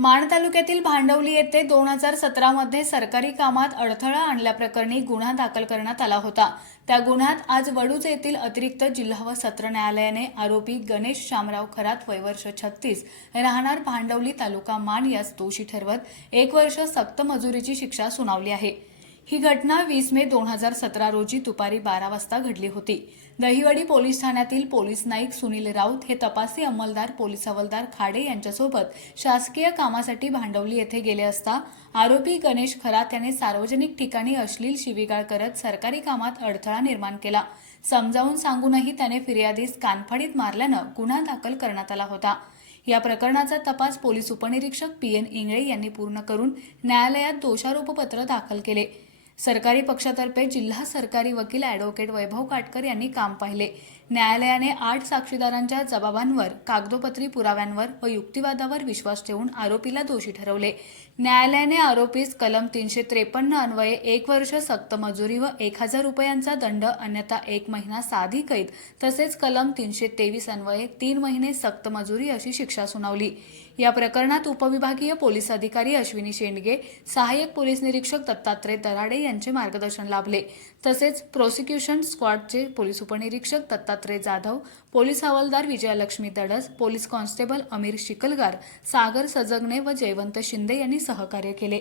माण तालुक्यातील भांडवली येथे 2017 मध्ये सरकारी कामात अडथळा आणल्याप्रकरणी गुन्हा दाखल करण्यात आला होता। त्या गुन्ह्यात आज वडूज येथील अतिरिक्त जिल्हा व सत्र न्यायालयाने आरोपी गणेश शामराव खरात वय वर्ष 36 राहणार भांडवली तालुका माण यास दोषी ठरवत 1 वर्ष सक्त मजुरीची शिक्षा सुनावली आहे। ही घटना 20 मे 2017 रोजी दुपारी 12 वाजता घडली होती। दहिवडी पोलीस ठाण्यातील पोलीस नाईक सुनील राऊत हे तपासी अंमलदार पोलीस हवालदार खाडे यांच्यासोबत शासकीय कामासाठी भांडवली येथे गेले असता आरोपी गणेश खरात याने सार्वजनिक ठिकाणी अश्लील शिवीगाळ करत सरकारी कामात अडथळा निर्माण केला। समजावून सांगूनही त्याने फिर्यादीस कानफडीत मारल्यानं गुन्हा दाखल करण्यात आला होता। या प्रकरणाचा तपास पोलीस उपनिरीक्षक PN इंगळे यांनी पूर्ण करून न्यायालयात दोषारोपपत्र दाखल केले। सरकारी पक्षातर्फे जिल्हा सरकारी वकील ॲडव्होकेट वैभव काटकर यांनी काम पाहिले। न्यायालयाने 8 साक्षीदारांच्या जबाबांवर, कागदोपत्री पुराव्यांवर व युक्तिवादावर विश्वास ठेवून आरोपीला दोषी ठरवले। न्यायालयाने आरोपीस कलम 353 अन्वये 1 वर्ष सक्त मजुरी व 1000 रुपयांचा दंड अन्यथा 1 महिना साधी कैद तसेच कलम 323 अन्वये 3 महिने सक्त मजुरी अशी शिक्षा सुनावली। या प्रकरणात उपविभागीय पोलीस अधिकारी अश्विनी शेंडगे, सहाय्यक पोलीस निरीक्षक दत्तात्रय दराडे यांचे मार्गदर्शन लाभले। तसेच प्रोसिक्युशन स्क्वॉडचे पोलीस उपनिरीक्षक दत्तात्रय जाधव, पोलीस हवालदार विजयालक्ष्मी दडस, पोलीस कॉन्स्टेबल अमीर शिकलगार, सागर सजगणे व जयवंत शिंदे यांनी सहकार्य केले।